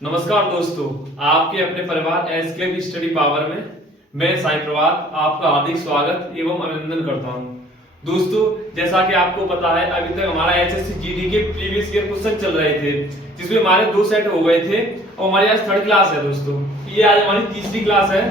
नमस्कार दोस्तों, आपके अपने परिवार एसके स्टडी पावर में मैं साई प्रभात आपका हार्दिक स्वागत एवं अभिनंदन करता हूं। दोस्तों, जैसा कि आपको पता है, अभी तक हमारा एचएससी जीडी के प्रीवियस ईयर क्वेश्चन चल रहे थे, जिसमें हमारे 2 सेट हो गए थे और हमारी आज थर्ड क्लास है। दोस्तों, ये आज हमारी तीसरी क्लास है,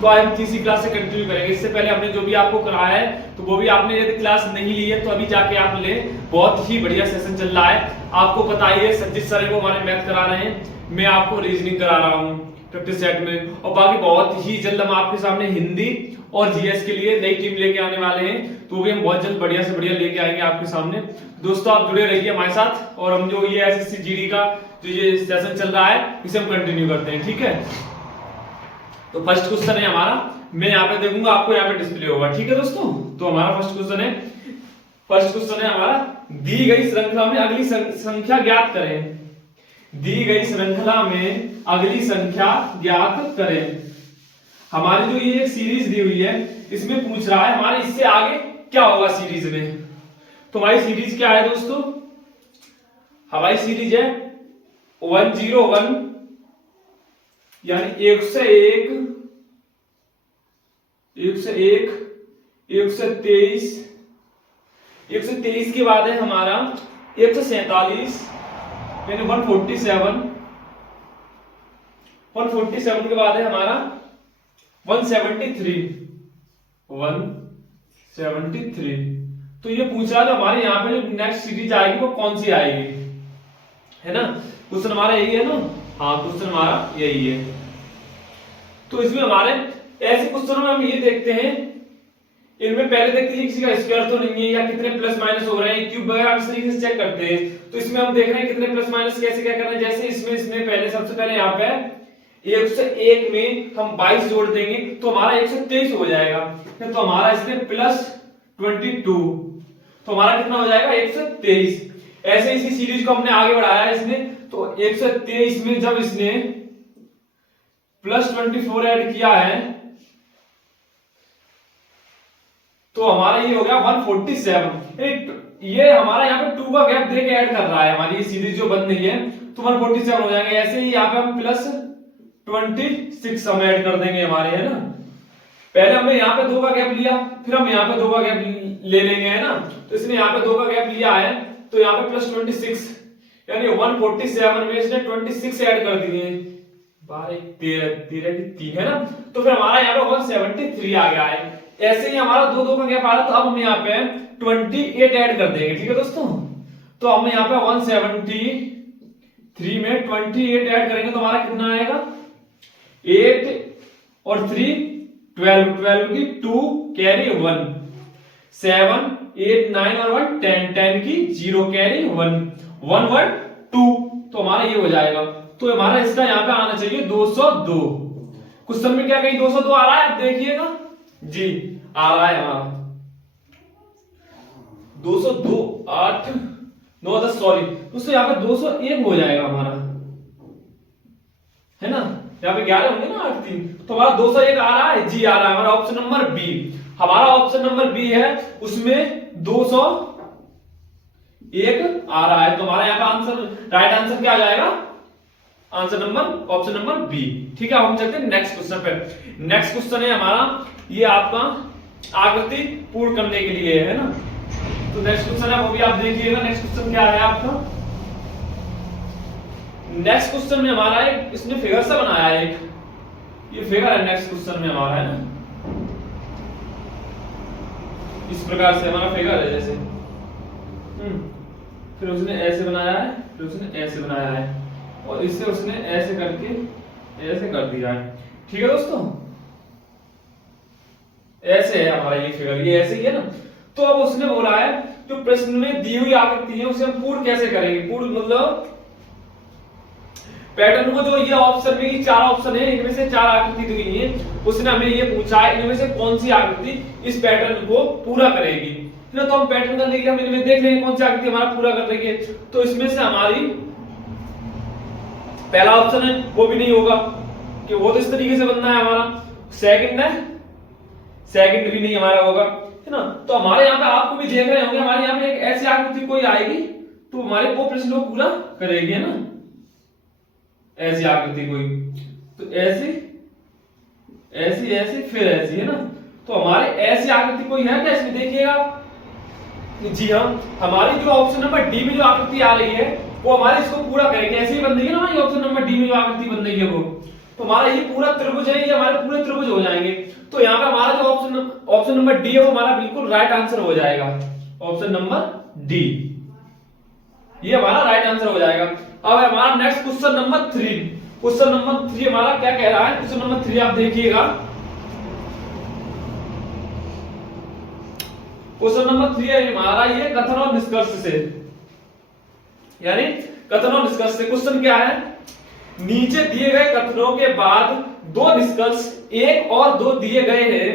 तो आज हम तीसरी क्लास से कंटिन्यू करेंगे। इससे पहले हमने जो भी आपको कराया है, तो वो भी आपने यदि क्लास नहीं ली है तो अभी जाके आप ले। बहुत ही बढ़िया सेशन चल रहा है। आपको पता ही है, संजीत सर वो हमारे मैथ करा रहे हैं, मैं आपको रीजनिंग करा रहा हूँ प्रैक्टिस सेट में, और बाकी बहुत ही जल्द हम आपके सामने हिंदी और जीएस के लिए नई टीम लेके आने वाले हैं, तो भी हम बहुत जल्द बढ़िया से बढ़िया लेके आएंगे आपके सामने। दोस्तों, आप जुड़े रहिए हमारे साथ, और हम जो ये एसएससी जीडी का जो ये सेशन चल रहा है, इसे हम कंटिन्यू करते हैं। ठीक है, तो फर्स्ट क्वेश्चन है हमारा, मैं यहाँ पे देखूंगा, आपको यहाँ पे डिस्प्ले होगा। ठीक है दोस्तों, तो हमारा फर्स्ट क्वेश्चन है हमारा, दी गई श्रृंखला में अगली संख्या ज्ञात करें। दी गई श्रृंखला में अगली संख्या ज्ञात करें। हमारी जो ये एक सीरीज दी हुई है, इसमें पूछ रहा है हमारे इससे आगे क्या होगा सीरीज में। तो हमारी सीरीज क्या है दोस्तों? हमारी सीरीज है 101, यानी 101, 101, 123, 123 के बाद है हमारा 147, यानी 147, 147 के बाद है हमारा 173, 173। तो ये पूछ रहा है हमारे यहाँ पे जो नेक्स्ट सीरीज आएगी वो कौन सी आएगी, है ना? क्वेश्चन हमारा यही है ना? हाँ, क्वेश्चन हमारा यही है। तो इसमें हमारे ऐसे क्वेश्चनों में हम ये देखते हैं, इनमें पहले देखते हैं किसी का स्क्वायर तो नहीं है, या कितने प्लस माइनस हो रहे हैं, क्यूब वगैरह इस तरीके से चेक करते हैं। तो इसमें हम देख रहे हैं कितने प्लस माइनस कैसे क्या करना है। जैसे इसमें पहले सबसे पहले यहाँ पे 101 में हम 22 जोड़ देंगे तो हमारा 123 हो जाएगा। तो हमारा इसमें प्लस 22, तो हमारा कितना हो जाएगा? 123। ऐसे इसी सीरीज को हमने आगे बढ़ाया है इसमें, तो 123 में जब इसने प्लस 24 ऐड किया है तो हमारा ये हो गया 147। ये हमारा यहाँ पे 2 का गैप दे के ऐड कर रहा है, हमारी ये सीरीज जो बन रही है, तो 147 हो जाएंगे। ऐसे ही यहाँ पे हम प्लस 26 हम ऐड कर देंगे हमारे, है ना? पहले हमने यहाँ पे 2 का गैप लिया, फिर हम यहाँ पे 2 का गैप ले लेंगे, है ना? तो इसने यहाँ पे 2 का गैप लिया है, तो यहाँ पे प्लस 26, यानी 147 में इसने 26 ऐड कर दिए, 12 13 की 3, है ना? तो फिर हमारा यहाँ पे 173 आ गया है। ऐसे ही हमारा 2 का गैप आ रहा, तो अब हम यहाँ पे 28 ऐड कर देंगे। ठीक है दोस्तों, तो हम यहाँ पे 173 में 28 ऐड करेंगे तो हमारा कितना आएगा? 8 और 3 12, 12 की 2 कैरी 1, 7 8 9 और 1 10, 10 की 0 कैरी 1, 1 1 2, तो हमारा ये हो जाएगा। तो हमारा इसका यहाँ पे आना चाहिए 202। क्वेश्चन में क्या कहीं 202 आ रहा है? देखिएगा जी, आ रहा है हमारा 202, 8 9 10, सॉरी, उससे यहाँ पे 201 हो जाएगा हमारा, है ना? यहाँ पे 11 होंगे ना, 8 3, तो हमारा 201 आ रहा है जी, आ रहा है हमारा ऑप्शन नंबर बी। हमारा ऑप्शन नंबर बी है, उसमें 201 आ रहा है, तो हमारा यहाँ पे आंसर, राइट आंसर क्या आ जाएगा? Answer number, option number B. ठीक है, हम चलते हैं नेक्स्ट क्वेश्चन पे। नेक्स्ट क्वेश्चन है हमारा, ये आपका आकृति पूर्ण करने के लिए है ना? तो नेक्स्ट क्वेश्चन है, वो भी आप देखिएगा। नेक्स्ट क्वेश्चन क्या है आपका? नेक्स्ट क्वेश्चन में हमारा एक इसने फिगर से बनाया है, एक ये फिगर है नेक्स्ट क्वेश्चन में हमारा, है ना? इस प्रकार से हमारा फिगर है, जैसे फिर उसने ऐसे बनाया है, फिर उसने ऐसे बनाया है, और इससे उसने ऐसे करके ऐसे कर दिया है। ठीक है दोस्तों, ऐसे है हमारा ये फिगर, ये ऐसे ही है ना? तो अब उसने बोला है जो प्रश्न में दी हुई आकृति है उसे हम पूर्ण कैसे करेंगे? पूर्ण मतलब पैटर्न को, जो ये ऑप्शन में 4 ऑप्शन है, इनमें से 4 आकृति दी गई है, उसने हमें ये पूछा है इनमें से कौन सी आकृति इस पैटर्न को पूरा करेगी। तो हम पैटर्न करने के लिए हम इनमें देख लेंगे कौन सी आकृति हमारा पूरा कर रही है। तो इसमें से हमारी पहला ऑप्शन है वो भी नहीं होगा कि वो तो इस तरीके से बनना है हमारा। सेकंड है, सेकंड भी नहीं हमारा होगा, है ना? तो हमारे यहाँ पे आपको भी देख रहे होंगे, हमारे यहाँ पे एक ऐसी आकृति कोई आएगी तो हमारे वो प्रश्न को पूरा करेगी, है ना? ऐसी आकृति कोई, तो ऐसी ऐसी ऐसी फिर ऐसी, है ना। तो हमारे ऐसी आकृति कोई है क्या इसमें, देखिएगा। जी हाँ, हमारी जो ऑप्शन नंबर डी में जो आकृति आ रही है वो हमारे इसको पूरा करेंगे, ऐसे ही बन रही है ना हमारी ऑप्शन नंबर डी में जो आकृति बन रही है वो। तो हमारा ये पूरा त्रिभुज है, ये हमारे पूरे त्रिभुज हो जाएंगे। तो यहाँ पे हमारा जो ऑप्शन नंबर डी है वो हमारा बिल्कुल राइट आंसर हो जाएगा। ऑप्शन नंबर डी ये हमारा राइट आंसर हो जाएगा। अब हमारा next question number 3। Question number 3 हमारा क्या कह रहा है, क्वेश्चन नंबर 3 आप देखिएगा। क्वेश्चन नंबर 3 है हमारा ये कथन और निष्कर्ष से, यानी कथन और निष्कर्ष से। क्वेश्चन क्या है, नीचे दिए गए कथनों के बाद दो निष्कर्ष 1 और 2 दिए गए हैं,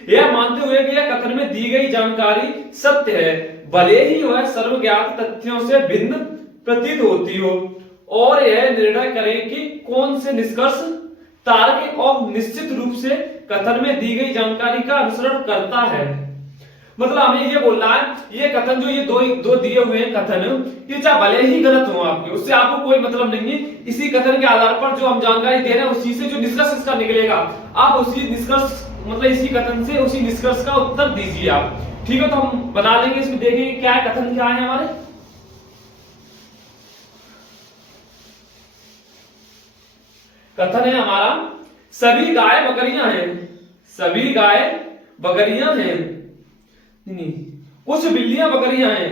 यह मानते हुए कि यह कथन में दी गई जानकारी सत्य है, भले ही वह सर्वज्ञात तथ्यों से भिन्न प्रतीत होती हो, और यह निर्णय करें कि कौन से निष्कर्ष तार्किक और निश्चित रूप से कथन में दी गई जानकारी का अनुसरण करता है। मतलब हमें ये बोलना है, ये कथन जो ये दो दिए हुए हैं कथन, ये चाहे भले ही गलत हो आपके, उससे आपको कोई मतलब नहीं है। इसी कथन के आधार पर जो हम जानकारी दे रहे हैं उसी से जो निष्कर्ष इसका निकलेगा, आप उसी निष्कर्ष मतलब इसी कथन से उसी निष्कर्ष का उत्तर दीजिए आप। ठीक है, तो हम बना लेंगे, इसमें देखेंगे क्या है, कथन क्या है हमारे। कथन है हमारा, सभी गाय बकरियां हैं, सभी गाय बकरियां हैं, नहीं कुछ बिल्लियां बकरियां हैं।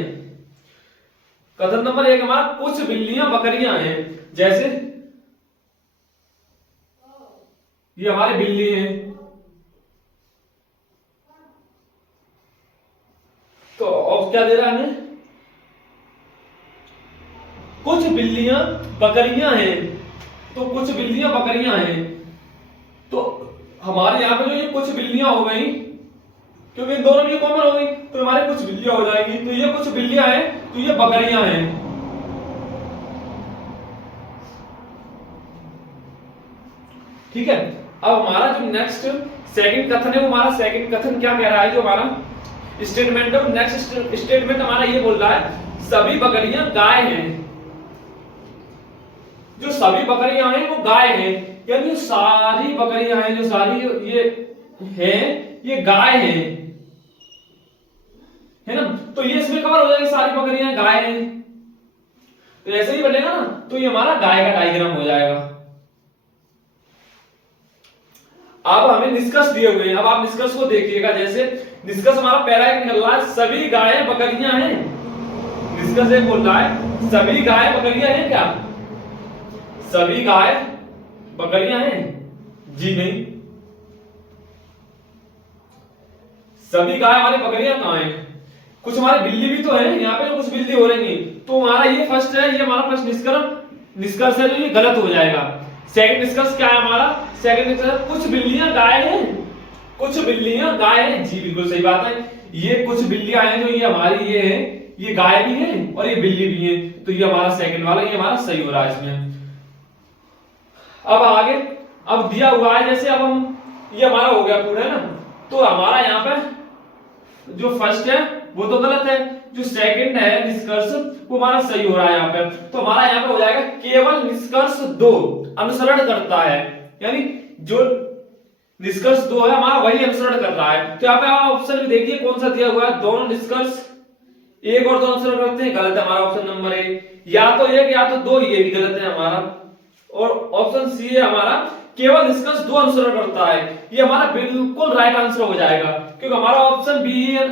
कथन नंबर 1 हमारा, कुछ बिल्लियां बकरियां हैं। जैसे ये हमारे बिल्ली हैं, तो अब क्या दे रहा है हमें, कुछ बिल्लियां बकरियां हैं, तो कुछ बिल्लियां बकरियां हैं। तो हमारे यहां पे जो ये कुछ बिल्लियां हो गई, क्योंकि इन दोनों में ये कॉमन हो गई, तो हमारे कुछ बिल्लियां हो जाएंगी। तो ये कुछ बिल्लियां हैं, तो ये बकरियां हैं। ठीक है, अब हमारा जो नेक्स्ट सेकंड कथन है वो हमारा सेकंड कथन क्या कह रहा है, जो हमारा स्टेटमेंट है, नेक्स्ट स्टेटमेंट हमारा ये बोल रहा है, सभी बकरियां गाय हैं। जो सभी बकरियां हैं वो गाय हैं, यानी सारी बकरियां हैं, जो सारी ये हैं ये गाय हैं, है ना। तो ये इसमें कवर हो जाएगी, सारी बकरियां गाय हैं, तो ऐसे ही बनेगा ना। तो ये हमारा गाय का डायग्राम हो जाएगा। अब हमें निष्कर्ष दिए हुए हैं, अब आप निष्कर्ष को देखिएगा। जैसे निष्कर्ष हमारा पहला एक निकल रहा है, सभी गाय बकरियां हैं। निष्कर्ष एक बोल रहा है, सभी गाय बकरियां हैं क्या, सभी गाय बकरियां हैं, जी नहीं। सभी गाय हमारी बकरियां कहां हैं, कुछ हमारी बिल्ली भी तो है यहाँ पे, कुछ बिल्ली हो रही है। तो हमारा ये फर्स्ट है, ये हमारा फर्स्ट निष्कर्ष है जो ये गलत हो जाएगा। सेकंड निष्कर्ष क्या है हमारा, सेकंड निष्कर्ष कुछ बिल्लियां गाय हैं, कुछ बिल्लियां गाय हैं, जी बिल्कुल सही बात है। ये कुछ बिल्लियां हैं जो ये हमारी ये है, ये गाय भी है और ये बिल्ली भी है, तो ये हमारा सेकंड वाला ये हमारा सही हो रहा है इसमें। अब आगे अब दिया हुआ है, जैसे अब हम ये हमारा हो गया पूरा, है ना। तो हमारा यहाँ पे जो फर्स्ट है वो तो गलत है, जो सेकंड है निष्कर्ष वो हमारा सही हो रहा है यहाँ पे। तो हमारा यहाँ पे हो जाएगा, केवल निष्कर्ष 2 अनुसरण करता है, यानी जो निष्कर्ष 2 है हमारा वही अनुसरण कर रहा है। तो यहाँ पे आप ऑप्शन में देखिए कौन सा दिया हुआ है, दोनों निष्कर्ष 1 और 2 अनुसरण करते हैं, गलत है हमारा ऑप्शन नंबर 1। या तो 1 या तो 2, ये भी गलत है हमारा। और ऑप्शन सी है हमारा, केवल निष्कर्ष 2 अनुसरण करता है, ये हमारा बिल्कुल राइट आंसर हो जाएगा, क्योंकि हमारा ऑप्शन बी है,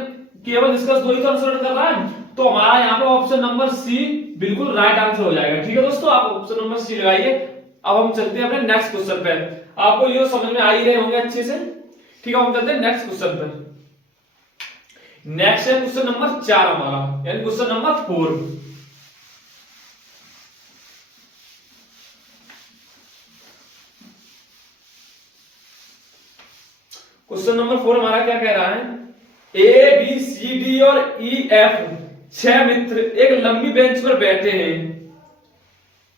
केवल निष्कर्ष 2 ही तो अनुसरण कर रहा है। तो हमारा यहाँ पे ऑप्शन नंबर सी बिल्कुल राइट आंसर हो जाएगा। ठीक है दोस्तों, आप ऑप्शन नंबर सी लगाइए। अब हम चलते हैं अपने नेक्स्ट क्वेश्चन पे, आपको ये समझ में आ ही रहे होंगे अच्छे से। ठीक है, हम चलते हैं नेक्स्ट क्वेश्चन पे। नेक्स्ट है क्वेश्चन नंबर 4 हमारा, यानी क्वेश्चन नंबर 4। क्वेश्चन नंबर 4 हमारा क्या कह रहा है, ए बी सी डी और ई एफ 6 मित्र एक लंबी बेंच पर बैठे हैं,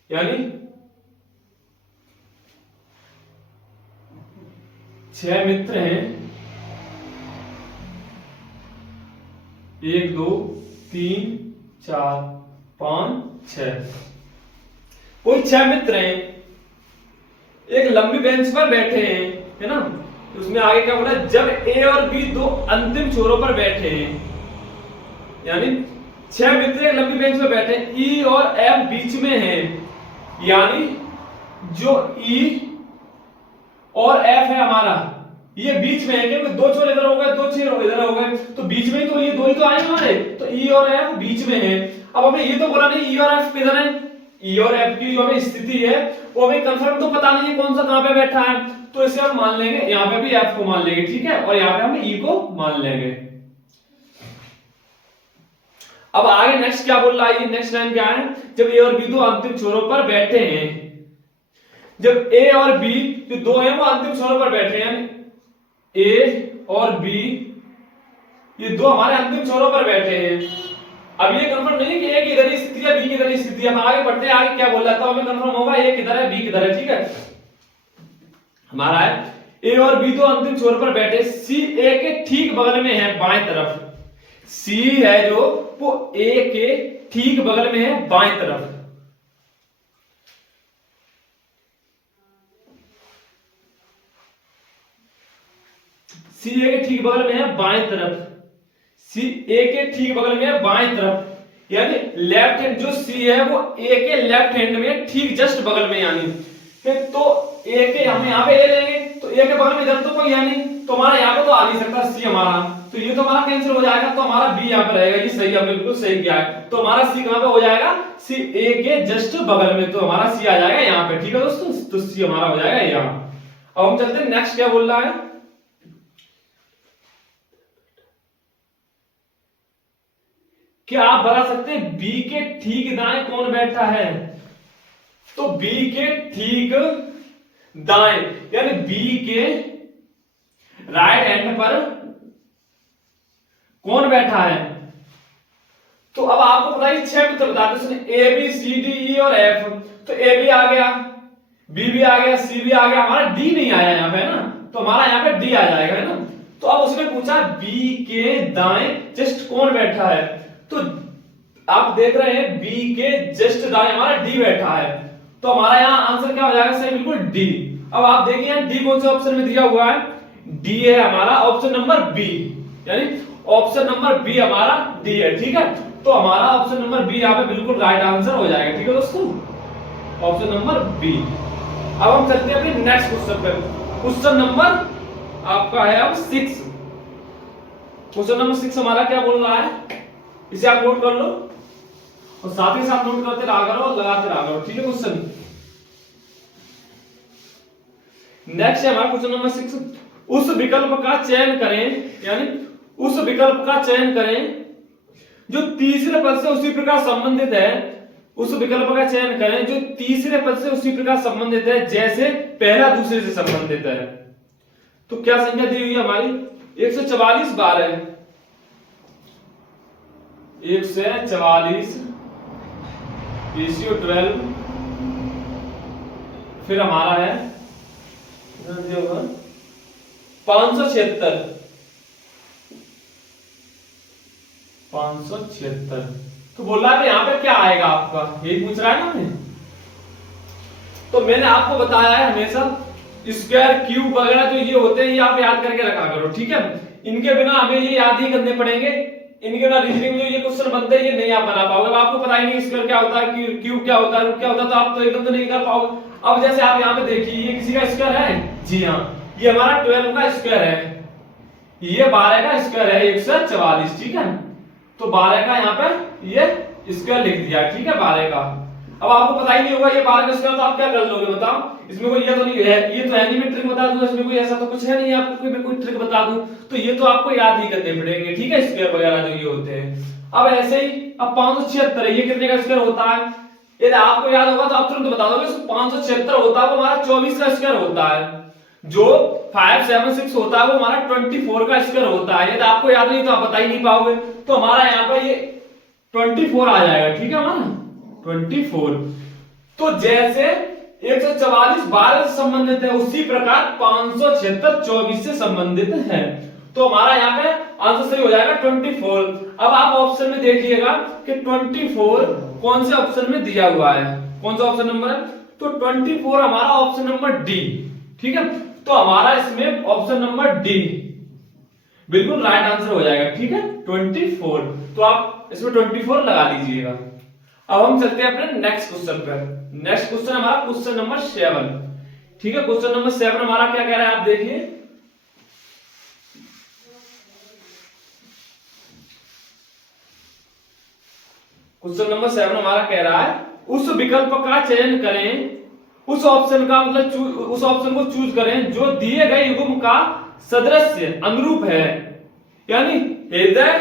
यानी 6 मित्र हैं, 1 2 3 4 5 6, कोई 6 मित्र हैं, एक लंबी बेंच पर बैठे हैं, है ना। उसमें आगे क्या बोला, जब ए और बी दो अंतिम छोरों पर बैठे हैं, यानी 6 मित्र एक लंबी बेंच पर बैठे हैं, ई और एफ बीच में है, यानी जो ई और एफ है हमारा, ये बीच में है, क्योंकि दो छोर इधर हो गए, दो छोर इधर हो गए, तो बीच में ही तो ये दो ही तो आए हमारे, तो ई और एफ बीच में है। अब हमें ये तो बोला नहीं ई और एफ किधर है, ई और एफ की जो हमें स्थिति है वो हमें कंफर्म तो पता नहीं है कौन सा कहां पे बैठा है, तो इसे हम मान लेंगे, यहाँ पे भी एफ को मान लेंगे, ठीक है, और यहाँ पे हम ई को मान लेंगे। अब आगे नेक्स्ट क्या बोल रहा है, नेक्स्ट लाइन क्या है, जब ए और बी दो अंतिम छोरों पर बैठे हैं, जब ए और बी जो दो हैं वो अंतिम छोरों पर बैठे हैं, ए और बी ये दो हमारे अंतिम छोरों पर बैठे हैं। अब ये कंफर्म नहीं कि ए की इधर स्थिति है, बी की इधर स्थिति है, हम आगे बढ़ते हैं, आगे क्या बोल रहा है, तो हमें कंफर्म होगा ए किधर है, बी किधर है, ठीक है। हमारा है ए और बी दो अंतिम छोर पर बैठे, सी ए के ठीक बगल में है बाएं तरफ, सी है जो वो ए के ठीक बगल में है बाएं तरफ, सी ए के ठीक बगल में है बाएं तरफ, सी ए के ठीक बगल में है बाएं तरफ, यानी लेफ्ट हैंड जो सी है वो ए के लेफ्ट हैंड में ठीक जस्ट बगल में, यानी तो ए के हम यहाँ पे ले लेंगे, तो ए के बगल में इधर तो कोई है नहीं, तो हमारा यहाँ पे तो आ नहीं सकता सी हमारा, तो ये तो हमारा कैंसिल हो जाएगा, तो हमारा बी यहाँ पे रहेगा, ये सही है, बिल्कुल सही किया है, तो हमारा सी कहां पे हो जाएगा, सी ए के जस्ट बगल में, तो हमारा सी आ जाएगा यहाँ पे, ठीक है दोस्तों, तो सी हमारा हो जाएगा यहाँ। अब हम चलते हैं नेक्स्ट, क्या बोल रहा है, क्या आप बता सकते हैं बी के ठीक दाएं कौन बैठा है, तो बी के ठीक दाएं यानी बी के राइट हैंड पर कौन बैठा है, तो अब आपको पता है 6 मित्र बताते उसने A B C D E और एफ, तो ए बी आ गया, बी भी आ गया, सी भी आ गया, हमारा डी नहीं आया यहाँ पे, है ना, तो हमारा यहाँ पे डी आ जाएगा, है ना। तो अब उसने पूछा बी के दाएं जस्ट कौन बैठा है, तो आप देख रहे हैं बी के जस्ट दाएं हमारा डी बैठा है, तो हमारा यहाँ आंसर क्या हो जाएगा, सही बिल्कुल डी। अब आप देखिए यहाँ डी कौन से ऑप्शन में दिया हुआ है, डी है हमारा ऑप्शन नंबर बी, यानी ऑप्शन नंबर बी हमारा डी है, ठीक है, तो हमारा ऑप्शन नंबर बी यहाँ पे बिल्कुल राइट आंसर हो जाएगा, ठीक है दोस्तों, ऑप्शन नंबर बी। अब हम चलते हैं अपने नेक्स्ट क्वेश्चन पे, क्वेश्चन नंबर आपका है अब 6, क्वेश्चन नंबर 6 हमारा क्या बोल रहा है, इसे आप नोट कर लो और साथ ही साथ नोट करते रहा करो और लगाते रहा करो, ठीक है। क्वेश्चन नेक्स्ट है हमारा क्वेश्चन नंबर 6, उस विकल्प का चयन करें, यानी उस विकल्प का चयन करें जो तीसरे पद से उसी प्रकार संबंधित है, उस विकल्प का चयन करें जो तीसरे पद से उसी प्रकार संबंधित है जैसे पहला दूसरे से संबंधित है। तो क्या संख्या दी हुई है हमारी 144 बार है, 144 रेशियो 12, फिर हमारा है 576, 576, तो बोल रहा है यहाँ पे क्या आएगा आपका, यही पूछ रहा है ना हमें, तो मैंने आपको बताया है हमेशा स्क्वायर क्यूब वगैरह जो ये होते हैं ये आप याद करके रखा करो, ठीक है, इनके बिना हमें ये याद ही करने पड़ेंगे, इनके बिना रीजनिंग में ये क्वेश्चन बनते हैं ये नहीं आप बना पाओगे, आपको पता ही नहीं स्क्वायर क्या होता है, क्यूब क्या होता है, क्या होता है, तो आप तो एकदम तो नहीं कर पाओगे। अब जैसे आप यहाँ पे देखिए ये किसी का स्क्वायर है, जी हाँ, ये हमारा 12 का स्क्वायर है, ये 12 का स्क्वायर है 144, ठीक है, तो 12 का यहाँ पे ये स्क्वायर लिख दिया, ठीक है, 12 का। अब आपको पता ही नहीं होगा ये 12 का स्क्वायर, तो आप क्या कर लोगे बताओ, इसमें कोई ये तो नहीं है, ये तो है नहीं, मैं ट्रिक बता दूं इसमें कोई ऐसा तो कुछ है नहीं आपको कि मैं कोई ट्रिक बता दूं, तो ये तो आपको याद ही करने पड़ेंगे, ठीक है, स्क्वायर वगैरह जो ये होते हैं। अब ऐसे ही अब 576 है, ये कितने का स्क्वायर होता है, यदि आपको याद होगा तो आप तुरंत बता दोगे, 576 होता है वो हमारा 24 का स्क्वायर होता है, जो 576 होता है वो हमारा 24 का स्क्वायर होता है, यदि आपको याद नहीं तो आप बता ही नहीं पाओगे, तो हमारा यहाँ पर ये 24 आ जाएगा, ठीक है, हमारा 24। तो जैसे 144 12 से संबंधित है उसी प्रकार 576 24 से संबंधित है, तो हमारा यहाँ पे आंसर सही हो जाएगा 24। अब आप ऑप्शन में देखिएगा कि 24 कौन से ऑप्शन में दिया हुआ है, कौन सा ऑप्शन नंबर है तो 24 हमारा ऑप्शन नंबर डी। ठीक है, तो हमारा इसमें ऑप्शन नंबर डी बिल्कुल राइट आंसर हो जाएगा। ठीक है, 24, तो आप इसमें 24 लगा लीजिएगा। अब हम चलते हैं अपने नेक्स्ट क्वेश्चन पर। नेक्स्ट क्वेश्चन हमारा क्वेश्चन नंबर 7। ठीक है, क्वेश्चन नंबर 7 हमारा क्या कह रहा है, आप देखिए। क्वेश्चन नंबर 7 हमारा कह रहा है उस विकल्प का चयन करें, उस ऑप्शन का मतलब उस ऑप्शन को चूज करें जो दिए गए युग्म का सदृश्य अनुरूप है, यानी हृदय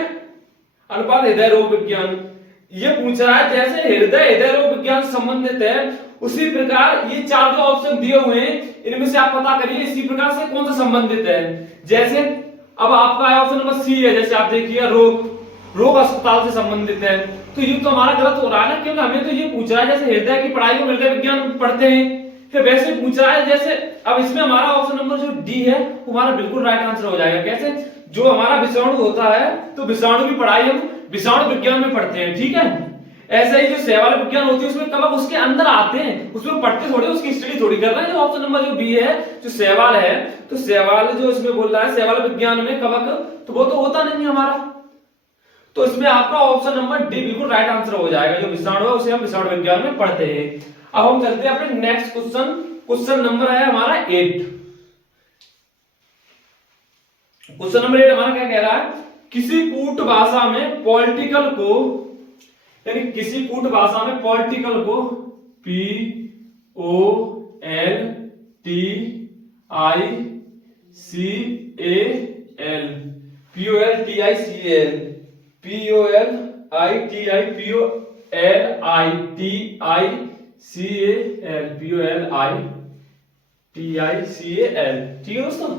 अनुपात हृदय रोग विज्ञान। ये पूछ रहा है जैसे हृदय रोग विज्ञान से संबंधित है, उसी प्रकार ये 4 जो ऑप्शन दिए हुए हैं इनमें से आप पता करिए इसी प्रकार से कौन सा संबंधित है। जैसे अब आपका ऑप्शन नंबर सी है, जैसे आप देखिए रोग अस्पताल से संबंधित है, तो ये तो हमारा गलत हो रहा है ना, क्योंकि हमें तो ये पूछ रहा है जैसे हृदय की पढ़ाई को हृदय विज्ञान पढ़ते हैं, फिर वैसे पूछ रहा है जैसे। अब इसमें हमारा ऑप्शन नंबर जो डी है वो हमारा बिल्कुल राइट आंसर हो जाएगा। कैसे, जो हमारा विषाणु होता है तो विषाणु की पढ़ाई हम विषाणु विज्ञान में पढ़ते हैं। ठीक है, ऐसे ही जो शैवाल विज्ञान होती है उसमें कवक उसके अंदर आते हैं, उसमें पढ़ते थोड़ी, उसकी स्टडी थोड़ी कर रहे हैं। जो ऑप्शन नंबर जो बी है जो शैवाल है, तो शैवाल जो इसमें बोल रहा है शैवाल विज्ञान में कवक, तो वो तो होता नहीं है हमारा, तो इसमें आपका ऑप्शन नंबर डी बिल्कुल राइट आंसर हो जाएगा। जो विषाणु है उसे हम विषाणु विज्ञान में पढ़ते हैं। अब हम चलते हैं अपने नेक्स्ट क्वेश्चन। क्वेश्चन नंबर है हमारा 8। क्वेश्चन नंबर 8 हमारा क्या कह रहा है, किसी कूट भाषा में पॉलिटिकल को, यानी किसी कूट भाषा में पॉलिटिकल को POLITICAL, ठीक है दोस्तों,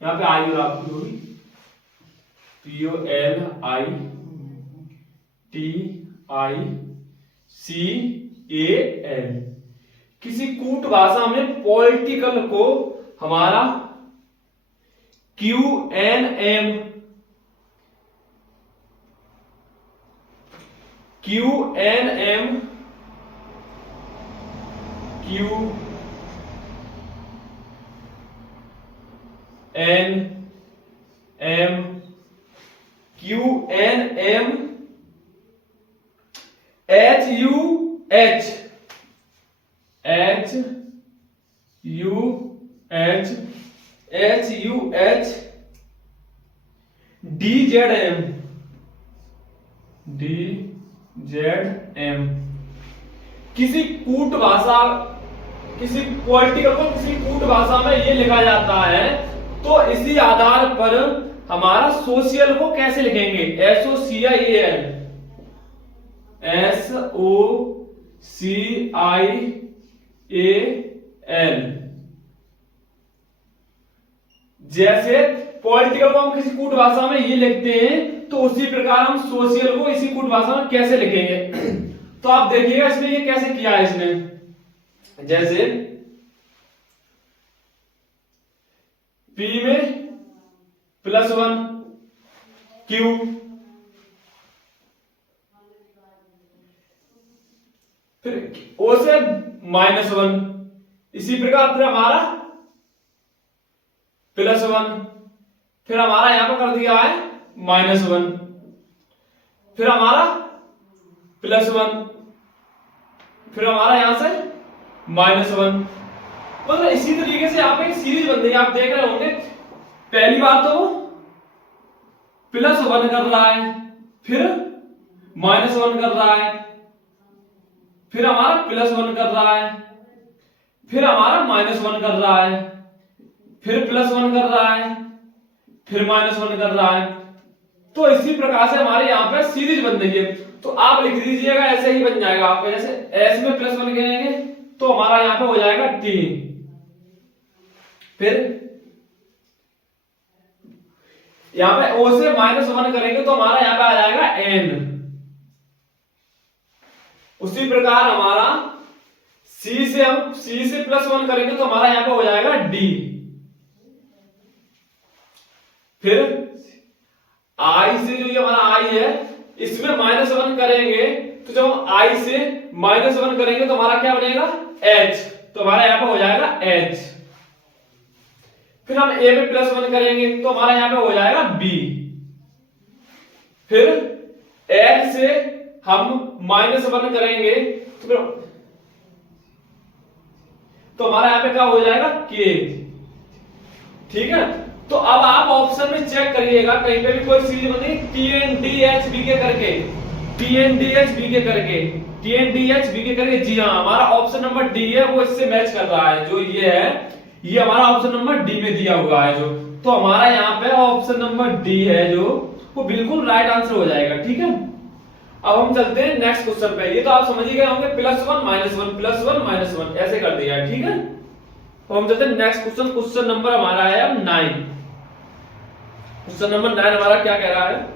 यहाँ पे आई और आपकी होगी POLITICAL। किसी कूट भाषा में पॉलिटिकल को हमारा QNM DZM। किसी कूट भाषा, किसी पॉलिटिकल को किसी कूट भाषा में ये लिखा जाता है, तो इसी आधार पर हमारा सोशल को कैसे लिखेंगे, SOCIAL। जैसे पॉलिटिकल को हम किसी कूट भाषा में ये लिखते हैं, तो उसी प्रकार हम सोशल को इसी कूट भाषा में कैसे लिखेंगे। तो आप देखिएगा इसमें ये कैसे किया है इसने, जैसे P में +1 Q, फिर O से -1, इसी प्रकार फिर हमारा +1, फिर हमारा यहां पर कर दिया है -1, फिर हमारा +1, फिर हमारा यहां से -1। मतलब इसी तरीके से यहाँ पे एक सीरीज बन रही है, आप देख रहे होंगे। पहली बार तो वो +1 कर रहा है, फिर -1 कर रहा है, फिर हमारा +1 कर रहा है, फिर हमारा -1 कर रहा है, फिर +1 कर रहा है, फिर -1 कर रहा है। तो इसी प्रकार से हमारे यहाँ पे सीरीज बन रही है। तो आप लिख दीजिएगा, ऐसे ही बन जाएगा आपका। जैसे S में +1 करेंगे तो हमारा यहाँ पे हो जाएगा T, फिर यहाँ पे O से -1 करेंगे तो हमारा यहाँ पे आ जाएगा N। उसी प्रकार हमारा C से +1 करेंगे तो हमारा यहाँ पे हो जाएगा D। फिर I से जो ये हमारा I है, इसमें -1 करेंगे तो जब हम I से -1 करेंगे तो हमारा क्या बनेगा H, तो हमारा यहाँ पे हो जाएगा H। फिर हम A पे +1 करेंगे तो हमारा यहाँ पे हो जाएगा B। फिर L से हम -1 करेंगे तो हमारा यहाँ पे क्या हो जाएगा K। ठीक है, तो अब आप ऑप्शन में चेक करिएगा कहीं पे भी कोई सीरीज बनी TNDHBK करके, TNDHBK करके, TNDHBK करके। जी हाँ, हमारा ऑप्शन नंबर डी है वो इससे मैच कर रहा है। जो ये है ये हमारा ऑप्शन नंबर डी में दिया हुआ है जो, तो हमारा यहाँ पे ऑप्शन नंबर डी है जो वो बिल्कुल राइट आंसर हो जाएगा। ठीक है, अब हम चलते हैं नेक्स्ट क्वेश्चन पे। ये तो आप समझ ही गए होंगे, +1 -1 +1 -1 ऐसे कर दिया है। ठीक है, तो हम चलते हैं नेक्स्ट क्वेश्चन। क्वेश्चन नंबर हमारा है 9। क्वेश्चन नंबर 9 हमारा क्या कह रहा है?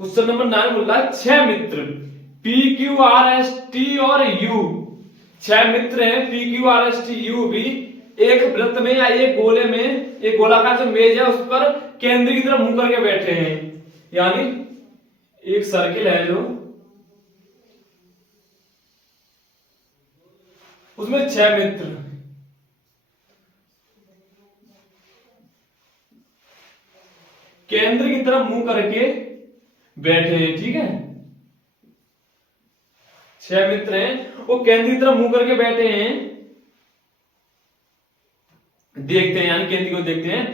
क्वेश्चन नंबर 9 बोल रहा है 6 मित्र PQRST और U, 6 मित्र हैं PQRST U भी एक वृत्त में या एक गोले में, एक गोलाकार जो मेज है उस पर केंद्र की तरफ मुंह करके बैठे हैं। यानी एक सर्किल है जो उसमें 6 मित्र केंद्र की तरफ मुंह करके बैठे हैं। ठीक है, 6 मित्र हैं वो केंद्र की तरफ मुंह करके बैठे हैं। देखते हैं, यानी केंद्र को देखते हैं।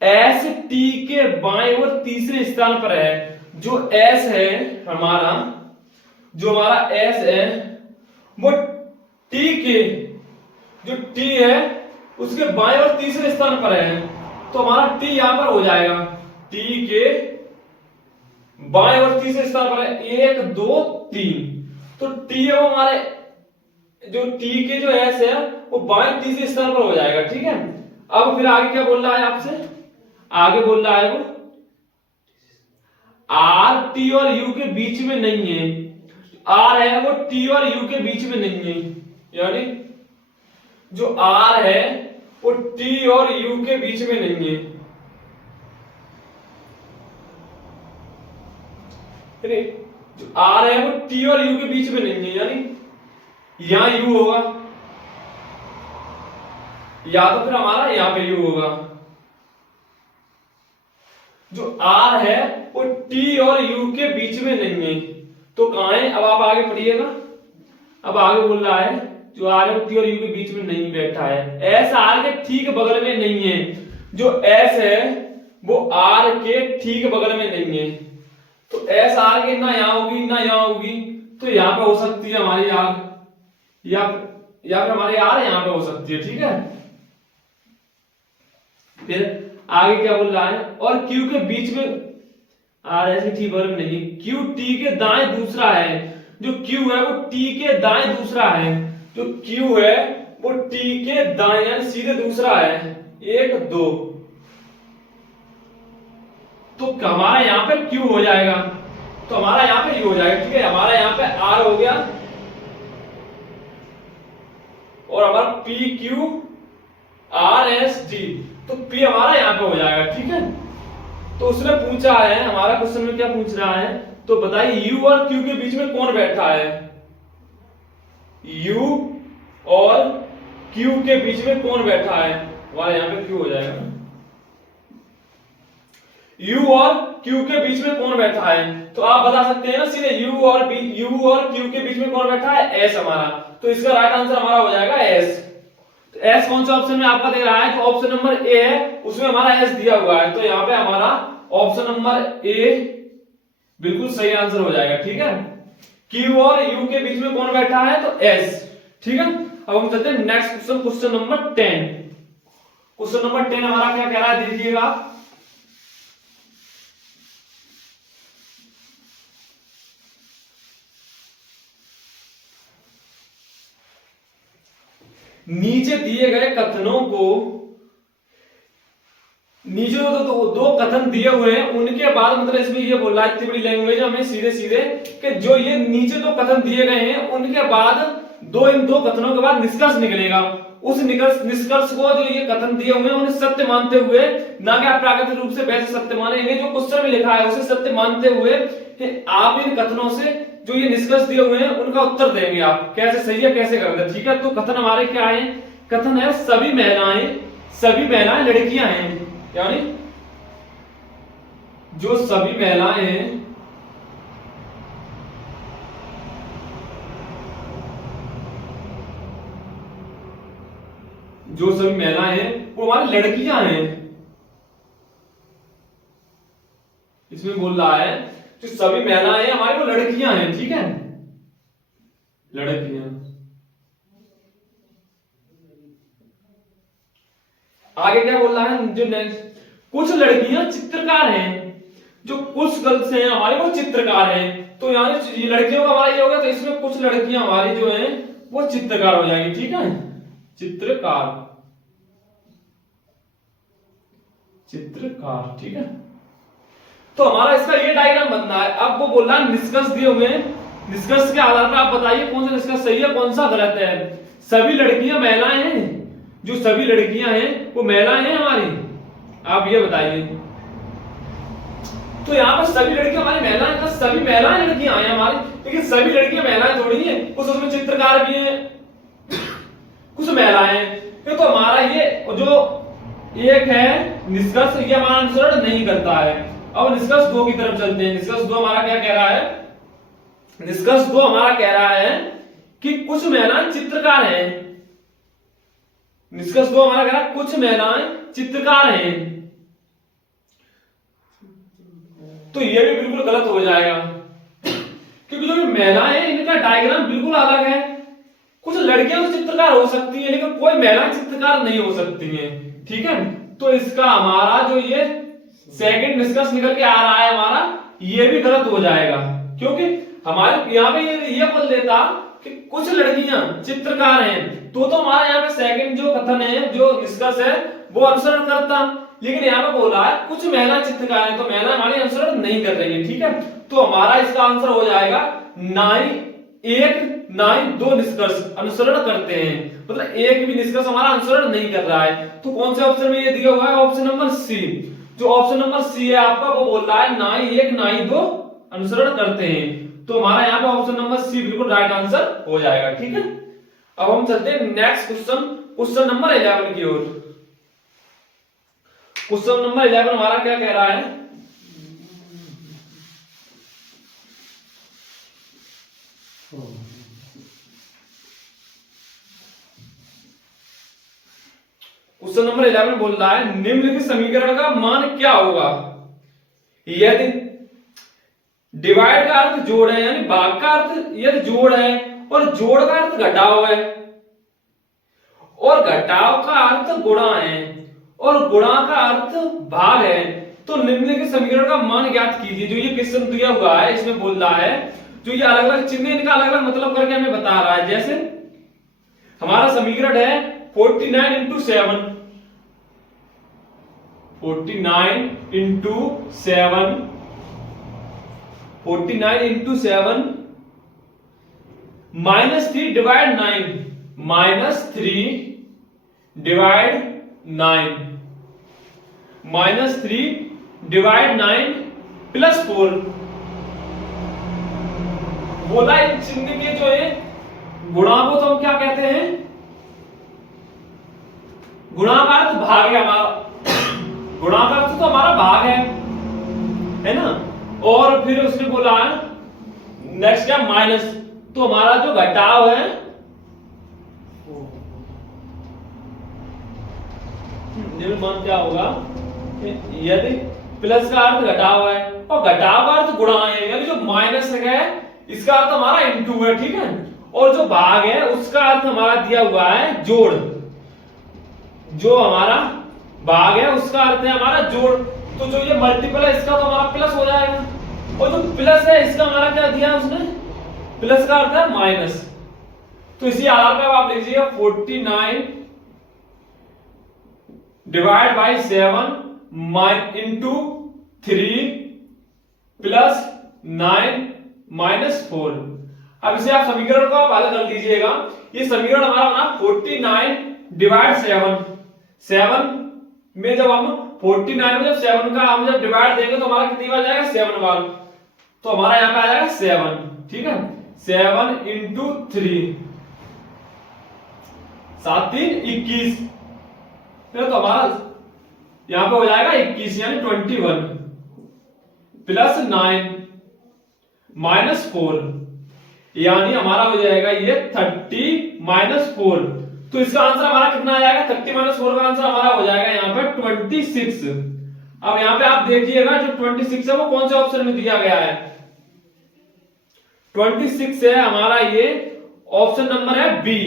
एस टी के बाएं और तीसरे स्थान पर है। जो एस है हमारा, जो हमारा एस है वो टी के, जो टी है उसके बाएं और तीसरे स्थान पर है। तो हमारा टी यहां पर हो जाएगा, टी के बाएं और तीसरे स्थान पर है 1 2 3। तो टी है वो हमारे, जो टी के जो एस है वो बाएं तीसरे स्थान पर हो जाएगा। ठीक है, अब फिर आगे क्या बोल रहा है आपसे? आगे बोल रहा है वो आर टी और यू के बीच में नहीं है। आर है वो टी और यू के बीच में नहीं है, यानी जो आर है वो टी और यू के बीच में नहीं है। जो आर है वो टी और यू के बीच में नहीं है, यानी यहां यू होगा या तो फिर हमारा यहां पे यू होगा। जो आर है वो टी और यू के बीच में नहीं है, तो कहां है? अब आप आगे पढ़िएगा। अब आगे बोल रहा है जो आर है वो टी और यू के बीच में नहीं बैठा है। एस आर के ठीक बगल में नहीं है। जो एस है वो आर के ठीक बगल में नहीं है। तो एस आर के ना यहां होगी ना यहां होगी, तो यहां पे हो सकती है हमारी आर, या फिर हमारी आर यहां पे हो सकती है। ठीक है, फिर आगे क्या बोल रहा है? और Q के बीच में आर ऐसे ठीक बगल में नहीं, Q T के दाएं दूसरा है। जो Q है वो T के दाएं दूसरा है। जो Q है वो T के दाएं यानी सीधे दूसरा है 1 2। तो हमारा यहाँ पे Q हो जाएगा, तो हमारा यहाँ पे U हो जाएगा। ठीक है, हमारा यहाँ पे R हो गया और हमारा PQRST, तो P हमारा यहाँ पे हो जाएगा। ठीक है, तो उसने पूछा है, हमारा क्वेश्चन में क्या पूछ रहा है? तो बताइए U और Q के बीच में कौन बैठा है? U और Q के बीच में कौन बैठा है? हमारा यहाँ पे Q हो जाएगा। U और Q के बीच में कौन बैठा है? तो आप बता सकते हैं ना सीधे, U और Q के बीच में कौन बैठा है? S हमारा। तो इसका राइट आंसर हमारा हो जाएगा S। तो S कौन सा ऑप्शन में आपका दे रहा है? तो ऑप्शन नंबर A है, उसमें हमारा S दिया हुआ है। तो यहाँ पे हमारा ऑप्शन नंबर A बिल्कुल सही आंसर हो जाएगा। ठीक है, Q और U के बीच में कौन बैठा है? तो S। ठीक है, अब हम चलते हैं next question, question number 10। Question number 10 हमारा क्या कह रहा है देखिएगा। नीचे दिए गए कथनों को नीचे दो कथन दिए हुए हैं, उनके बाद मतलब इसमें ये बोल रहा है इतनी बड़ी लैंग्वेज हमें सीधे सीधे कि जो ये नीचे दो कथन दिए गए हैं उनके बाद इन दो कथनों के बाद निष्कर्ष निकलेगा। उस निष्कर्ष को जो ये कथन दिए हुए हैं उन्हें सत्य मानते हुए, ना कि प्राकृतिक रूप से वैसे सत्य माने, इन्हें जो क्वेश्चन में लिखा है उसे सत्य मानते हुए आप इन कथनों से जो ये निष्कर्ष दिए हुए हैं उनका उत्तर देंगे आप कैसे सही है कैसे गलत है। ठीक है, तो कथन हमारे क्या है? कथन है सभी महिलाएं लड़कियां हैं, यानी जो सभी महिलाएं हैं वो हमारी लड़कियां हैं। इसमें बोल रहा है जो सभी महिलाएं हमारी वो लड़कियां हैं। ठीक है, लड़कियां। आगे क्या बोल रहा है? जो नेक्स्ट, कुछ लड़कियां चित्रकार हैं, जो कुछ गर्ल्स हैं हमारी वो चित्रकार हैं। तो यहाँ लड़कियों का हमारा ये होगा, तो इसमें कुछ लड़कियां हमारी जो हैं वो चित्रकार हो जाएंगी। ठीक है, चित्रकार। ठीक है, तो हमारा इसका ये डायग्राम बनना है। अब वो बोल रहा है निष्कर्ष दिए हुए हैं, निष्कर्ष के आधार पर आप बताइए कौन सा निष्कर्ष सही है कौन सा गलत है। सभी लड़कियां महिलाएं हैं, जो सभी लड़कियां हैं वो महिलाएं हैं हमारी, आप ये बताइए। तो यहाँ पर सभी लड़कियां हमारी महिलाएं हैं, सभी महिलाएं लड़कियां हैं हमारी, लेकिन सभी लड़कियां महिलाएं थोड़ी है, कुछ उसमें चित्रकार भी हैं, कुछ महिलाएं हैं। तो हमारा ये जो एक है निष्कर्ष, ये हमारा अनुसरण नहीं करता है। अब निष्कर्ष 2 की तरफ चलते हैं। निष्कर्ष 2 हमारा क्या कह रहा है? निष्कर्ष 2 हमारा कह रहा है कि कुछ महिलाएं चित्रकार हैं। निष्कर्ष 2 हमारा कह रहा है कुछ महिलाएं चित्रकार हैं, तो ये भी बिल्कुल गलत हो जाएगा, क्योंकि जो महिलाएं हैं इनका डायग्राम बिल्कुल अलग है। कुछ लड़कियां तो चित्रकार हो सकती हैं, लेकिन कोई महिलाएं चित्रकार नहीं हो सकती हैं। ठीक है, तो इसका हमारा जो ये सेकंड निष्कर्ष निकल के आ रहा है हमारा, ये भी गलत हो जाएगा, क्योंकि हमारे यहाँ पे ये बोल देता कि कुछ लड़कियां चित्रकार हैं, तो हमारा यहाँ पे सेकंड जो कथन है, जो निष्कर्ष है वो अनुसरण करता। लेकिन यहाँ पे बोला है कुछ महिला चित्रकार हैं, तो महिला हमारी अनुसरण नहीं कर रही है। ठीक है, तो हमारा इसका आंसर हो जाएगा ना ही 1 ना ही 2 निष्कर्ष अनुसरण करते हैं, मतलब एक भी निष्कर्ष हमारा अनुसरण नहीं कर रहा है। तो कौन से ऑप्शन में ये दिया हुआ है? Option number C. जो ऑप्शन नंबर सी है आपका, वो बोल रहा है ना ही 1 ना ही 2 अनुसरण करते हैं। तो हमारा यहाँ पे ऑप्शन नंबर सी बिल्कुल राइट आंसर हो जाएगा। ठीक है, अब हम चलते हैं नेक्स्ट क्वेश्चन नंबर 11 की ओर। क्वेश्चन नंबर 11 हमारा क्या कह रहा है? क्वेश्चन नंबर 11 बोल रहा है निम्नलिखित समीकरण का मान क्या होगा यदि डिवाइड का अर्थ जोड़ है, यानी भाग का अर्थ यदि जोड़ है और जोड़ का अर्थ घटाव है, और घटाव का अर्थ गुणा है, और गुणा का अर्थ भाग है, तो निम्नलिखित समीकरण का मान ज्ञात कीजिए। जो ये क्वेश्चन दिया हुआ है इसमें बोल रहा है, जो ये अलग अलग चिन्ह इनका अलग अलग मतलब करके हमें बता रहा है। जैसे हमारा समीकरण है 49 into 7, 49 into 7 -3 divide 9, -3 divide 9, -3 divide 9 plus 4। बोला इन चिन्ह के जो है गुणा को तो हम क्या कहते हैं? गुणा का अर्थ भाग है हमारा, गुणा का अर्थ तो हमारा भाग है ना। और फिर उसने बोला नेक्स्ट क्या? माइनस, तो हमारा जो घटाव है मान क्या होगा? यदि प्लस का अर्थ घटाव है और घटाव का अर्थ गुणा है, यानी जो माइनस है इसका अर्थ हमारा इंटू है। ठीक है, और जो भाग है उसका अर्थ हमारा दिया हुआ है जोड़। जो हमारा भाग है उसका अर्थ है हमारा जोड़, तो जो ये मल्टीपल है इसका तो हमारा प्लस हो जाएगा, और जो प्लस है इसका हमारा क्या दिया है उसने? प्लस का अर्थ है माइनस। तो इसी आधार पर आप लिखिए 49 divide by 7 into 3 plus 9 minus 4। अब इसे आप समीकरण को आप हल कर लीजिएगा। ये समीकरण हमारा बना 49 डिवाइड 7। 7 में जब हम 49 में जब 7 का हम जब डिवाइड देंगे तो हमारा कितनी बार जाएगा 7 बार, तो हमारा यहाँ पे आ जाएगा 7। ठीक है, 7 इंटू 3 7 3 21, तो हमारा यहां पे हो जाएगा 21 यानी 21 प्लस 9 माइनस 4 यानी हमारा हो जाएगा ये 30 माइनस 4। तो इसका आंसर हमारा कितना आ जाएगा 30 माइनस 4 का आंसर हमारा हो जाएगा यहाँ पे 26। अब यहाँ पे आप देखिएगा जो 26 है वो कौन से ऑप्शन में दिया गया है। 26 है हमारा ये ऑप्शन नंबर है बी,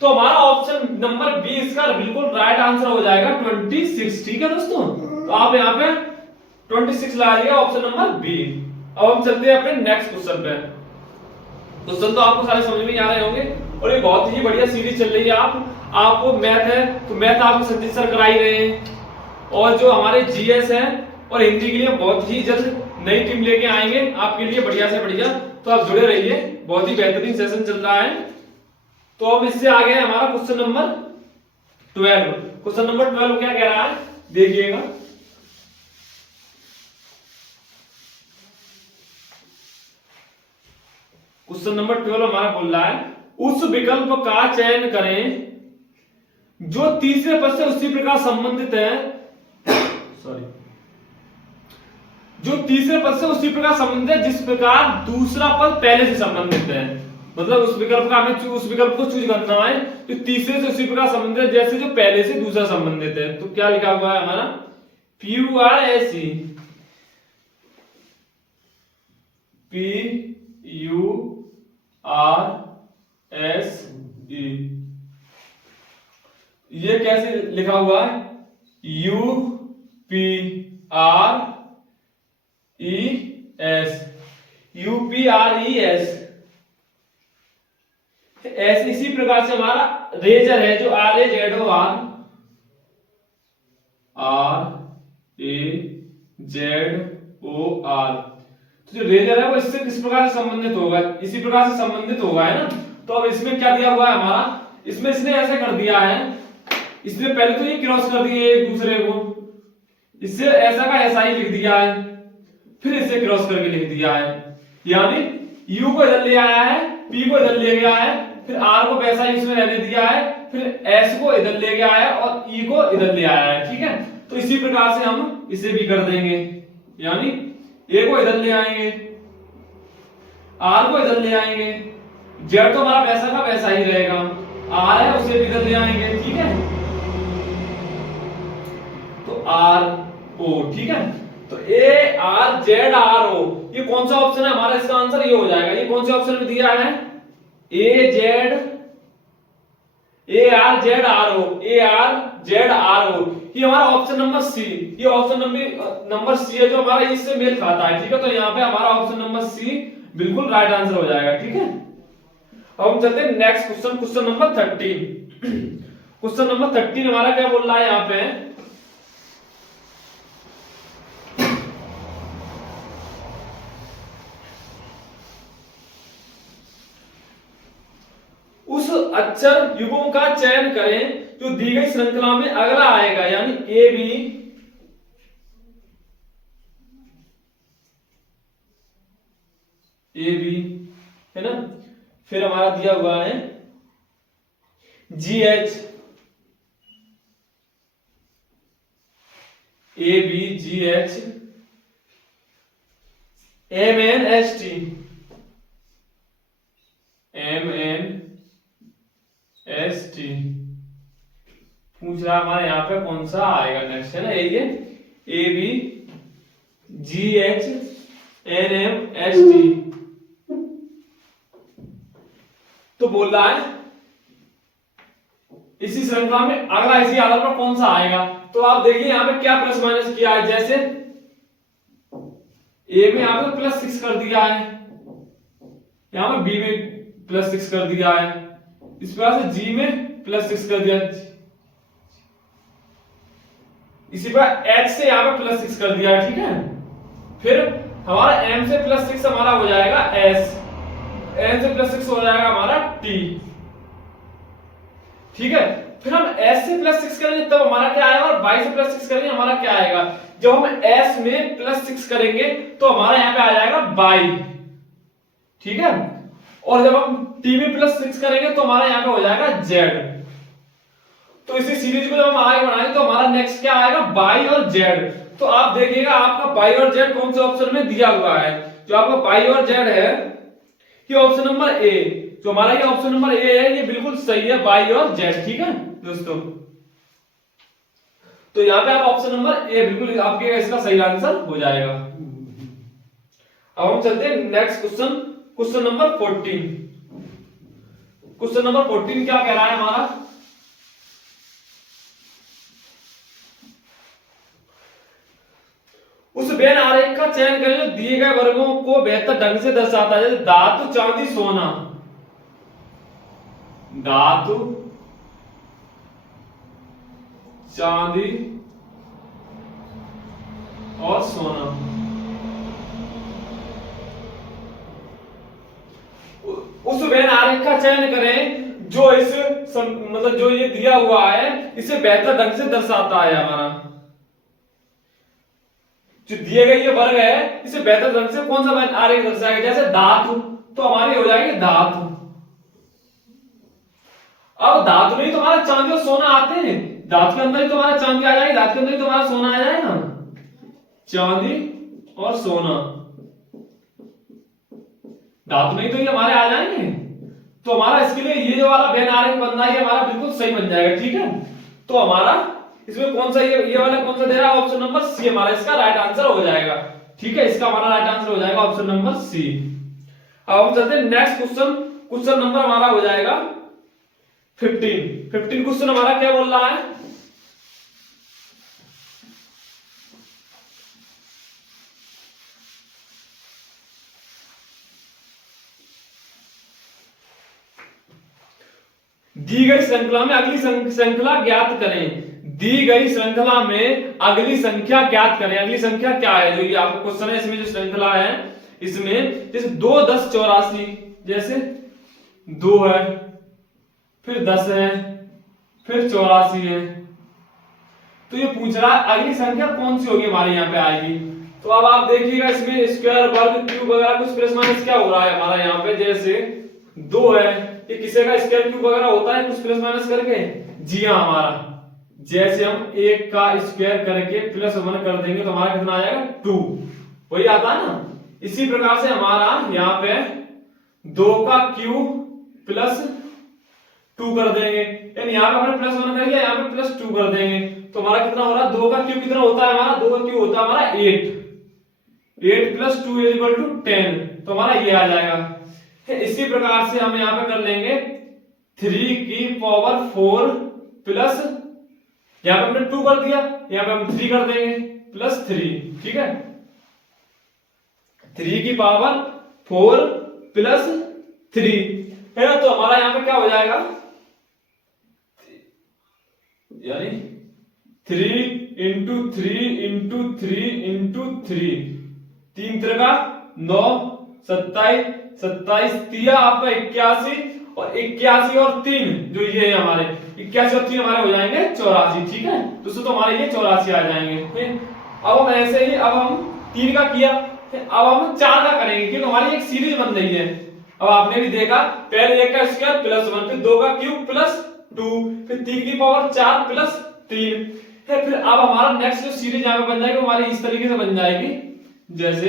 तो हमारा ऑप्शन नंबर बी इसका बिल्कुल राइट आंसर हो जाएगा 26। ठीक है दोस्तों, तो आप यहाँ पे 26 लगाइएगा ऑप्शन नंबर बी। अब हम चलते हैं अपने नेक्स्ट क्वेश्चन पे। क्वेश्चन तो आपको सारे समझ में आ रहे होंगे और ये बहुत ही बढ़िया सीरीज चल रही है। आपको मैथ है तो मैथ आपको संजीत सर करा ही रहे हैं, और जो हमारे जीएस है और हिंदी के लिए बहुत ही जल्द नई टीम लेके आएंगे आपके लिए बढ़िया से बढ़िया, तो आप जुड़े रहिए, बहुत ही बेहतरीन सेशन चल रहा है। तो अब इससे आगे है हमारा क्वेश्चन नंबर 12। क्वेश्चन नंबर 12 क्या कह रहा है देखिएगा। क्वेश्चन नंबर 12 हमारा बोल रहा है उस विकल्प का चयन करें जो तीसरे पद से उसी प्रकार संबंधित है सॉरी जो तीसरे पद से उसी प्रकार संबंधित है जिस प्रकार दूसरा पद पहले से संबंधित है। मतलब उस विकल्प का हमें उस विकल्प को चूज करना है जो तीसरे से उसी प्रकार संबंधित है जैसे जो पहले से दूसरा संबंधित है। तो क्या लिखा हुआ है हमारा PURSE PURSE ये कैसे लिखा हुआ है UPRES ऐसे इसी प्रकार से हमारा रेजर है जो RAZOR तो जो रेजर है वो इससे किस प्रकार से संबंधित होगा, इसी प्रकार से संबंधित होगा, है ना। तो अब इसमें क्या दिया हुआ है हमारा, इसमें इसने ऐसे कर दिया है, इसने पहले तो ये क्रॉस कर दिए एक दूसरे को, इससे ऐसा का ऐसा ही लिख दिया है, फिर इसे क्रॉस करके लिख दिया है, यानी U को इधर ले आया है, P को इधर ले गया है, फिर R को वैसा ही इसमें रहने दिया है, फिर S को इधर ले गया है और E को इधर ले आया है। ठीक है, तो इसी प्रकार से हम इसे भी कर देंगे, यानी A को इधर ले आएंगे, R को इधर ले आएंगे, Z तो हमारा वैसा का वैसा ही रहेगा, R है उसे भी इधर ले आएंगे। ठीक है, तो RO। ठीक है, तो ARZRO ये कौन सा ऑप्शन है हमारा, इसका आंसर ये हो जाएगा। ये कौन से ऑप्शन में दिया है ARZRO ये हमारा ऑप्शन नंबर सी, ये ऑप्शन नंबर सी है जो हमारा इससे मेल खाता है। ठीक है, तो यहाँ पे हमारा ऑप्शन नंबर सी बिल्कुल राइट आंसर हो जाएगा। ठीक है, अब हम चलते हैं next question, question number 13। Question number 13 हमारा क्या बोल रहा है यहाँ पे, उस अक्षर युग्म का चयन करें जो दी गई श्रृंखला में अगला आएगा, यानी ए बी है ना, फिर हमारा दिया हुआ है GH ABGH MNST पूछ रहा है हमारे यहाँ पे कौन सा आएगा नेक्स्ट, है ना, ये ABGH NMST। तो बोल रहा है इसी श्रृंखला में अगला इसी आधार पर कौन सा आएगा। तो आप देखिए यहाँ पे क्या प्लस माइनस किया है, जैसे A में यहाँ पे +6 कर दिया है, यहाँ पे B में +6 कर दिया है, इस प्रकार से G में +6 कर दिया, इसी पर h से यहाँ पे +6 कर दिया, ठीक है। फिर हमारा m से +6 हमारा हो जाएगा s, n से +6 हो जाएगा हमारा t, ठीक है। फिर हम s से +6 करेंगे तब हमारा क्या आएगा, और y से +6 करेंगे हमारा क्या आएगा। जब हम s में +6 करेंगे तो हमारा यहाँ पे आ जाएगा y, ठीक है। और जब हम t में +6 करेंगे तो हमारा यहाँ पे हो जाएगा z। तो इसी सीरीज को जब हम आगे बढ़ाएंगे तो हमारा नेक्स्ट क्या आएगा, y और z। तो आप देखिएगा आपका y और z कौन से ऑप्शन में दिया हुआ है। जो आपका y और z है ये ऑप्शन नंबर ए, जो हमारा ये ऑप्शन नंबर ए है ये बिल्कुल सही है, y और z, ठीक है दोस्तों। तो यहाँ पे आप ऑप्शन नंबर ए बिल्कुल आपके इसका सही आंसर हो जाएगा। अब हम चलते हैं next question, question number 14। Question number 14 क्या कह रहा है हमारा, उस बेन आरेख का चयन करें जो दिए गए वर्गों को बेहतर ढंग से दर्शाता है। जैसे धातु, चांदी, सोना, धातु, चांदी और सोना। उस बेन आरेख का चयन करें जो इस मतलब जो ये दिया हुआ है इसे बेहतर ढंग से दर्शाता है। हमारा जो दिए गए ये वर्ग है इसे बेहतर ढंग से कौन सा बेन आरेख दर्शाएगा। जैसे धातु तो हमारी हो जाएगी धातु। अब धातु में ही तुम्हारा चांदी और सोना आते हैं, धातु के अंदर ही तुम्हारा चांदी आ जाएगी, धातु के अंदर ही तुम्हारा सोना आ जाएगा, चांदी और सोना धातु में ही तो ये हमारे आ जाएंगे। तो हमारा इसके लिए ये जो वाला बेन आरेख बनना है हमारा बिल्कुल सही बन जाएगा, ठीक है। तो हमारा इसमें कौन सा ये वाला कौन सा दे रहा है, ऑप्शन नंबर सी हमारा इसका राइट आंसर हो जाएगा, ठीक है। इसका हमारा राइट आंसर हो जाएगा ऑप्शन नंबर सी। अब हम चलते हैं नेक्स्ट क्वेश्चन, क्वेश्चन नंबर हमारा हो जाएगा 15 क्वेश्चन हमारा क्या बोल रहा है, दी गई श्रृंखला में अगली श्रृंखला ज्ञात करें। दी गई श्रृंखला में अगली संख्या ज्ञात करें। अगली संख्या क्या है, जो ये आपका क्वेश्चन है इसमें जो श्रृंखला है इसमें जैसे 2, 10, 84, जैसे 2 है, फिर 10 है, फिर 84 है। तो ये पूछ रहा है अगली संख्या कौन सी होगी हमारे यहाँ पे आएगी। तो अब आप देखिएगा इसमें स्क्वायर, वर्ग, क्यूब वगैरह कुछ प्लस माइनस क्या हो रहा है हमारा यहाँ पे। जैसे 2 है, ये किसी का स्क्वायर क्यूब वगैरह होता है कुछ प्लस माइनस करके, जी हाँ। हमारा जैसे हम 1 का स्क्वायर करके +1 कर देंगे तो हमारा कितना आ जाएगा 2, वही आता है ना। इसी प्रकार से हमारा यहाँ पे 2 का क्यूब +2 कर देंगे, यानी यहाँ पे हमने +1 कर दिया, यहाँ पे +2 कर देंगे तो हमारा कितना हो रहा है, 2 का क्यूब कितना होता है हमारा, 2 का क्यूब होता है हमारा 8 + 2 = 10, तो हमारा ये आ जाएगा। इसी प्रकार से हम यहाँ पे कर लेंगे 3⁴ प्लस, यहाँ पे हमने 2 कर दिया, यहाँ पे हम 3 कर देंगे +3, ठीक है। 3⁴ प्लस 3 है ना, तो हमारा यहाँ पे क्या हो जाएगा, यानी 3 × 3 × 3 × 3, 3 × 9, 27, 27 तिया आपका 81, और 81 और 3 जो ये है हमारे 81 और 3 हमारे हो जाएंगे 84, ठीक है दोस्तों। तो हमारे ये 84 आ जाएंगे। अब हम ऐसे ही, अब हम 3 का किया, अब हम 4 का करेंगे क्योंकि हमारी एक सीरीज बन रही है। अब आपने भी देखा पहले 1 का स्क्वायर +1, फिर 2 का क्यूब +2, फिर 3⁴ +3 है। फिर अब हमारा नेक्स्ट जो सीरीज यहाँ पे बन जाएगी वो हमारी इस तरीके से बन जाएगी, जैसे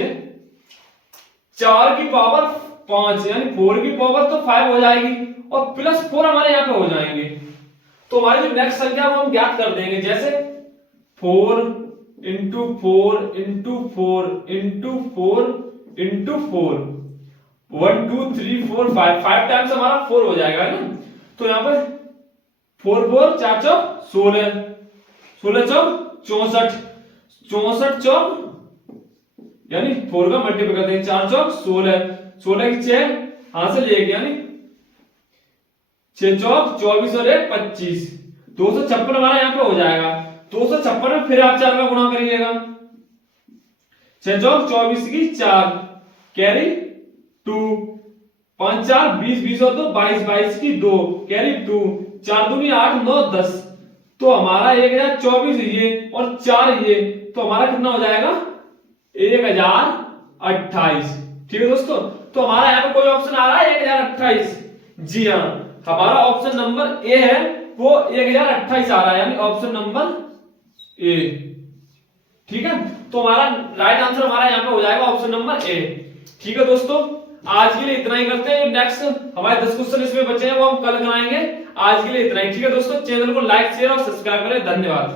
4⁵ यानी 4⁵ तो 5 हो जाएगी, और +4 हमारे यहाँ पे हो जाएंगे। तो हमारी जो नेक्स्ट संख्या वो हम ज्ञात कर देंगे, जैसे 4 × 4 × 4 × 4 × 4, 1 2 3 4 5 टाइम्स हमारा 4 हो जाएगा, है ना। तो यहाँ पर 4 4 4 चौक 16, 16 चौक 64, 64 चौक यानी 4 का मल्टीप्लाई करते हैं, 4 चौक 16, 16 की 6 हाथ से लेके यानी 6 चौक 24 और 1 25, 256 हमारा यहाँ पे हो जाएगा। 256 में फिर आप 4 का गुणा करिएगा, 6 चौक 24 की 4 कैरी 2, 5 4 20 20 और 2 22 22 की 2 कैरी 2, 4 दूनी 8 9 10। तो हमारा 1024 ये और 4 ये, तो हमारा कितना हो जाएगा 1028। ठीक है दोस्तों, तो हमारा यहाँ पे कोई ऑप्शन आ रहा है 1028? जी हाँ, हमारा ऑप्शन नंबर ए है वो 1028 आ रहा है, यानी ऑप्शन नंबर ए। ठीक है, तो हमारा राइट आंसर हमारा यहाँ पे हो जाएगा ऑप्शन नंबर ए। ठीक है दोस्तों, आज के लिए इतना ही करते हैं। नेक्स्ट हमारे 10 क्वेश्चन इसमें बचे हैं वो हम कल कराएंगे। आज के लिए इतना ही। ठीक है दोस्तों, चैनल को लाइक शेयर और सब्सक्राइब करें। धन्यवाद।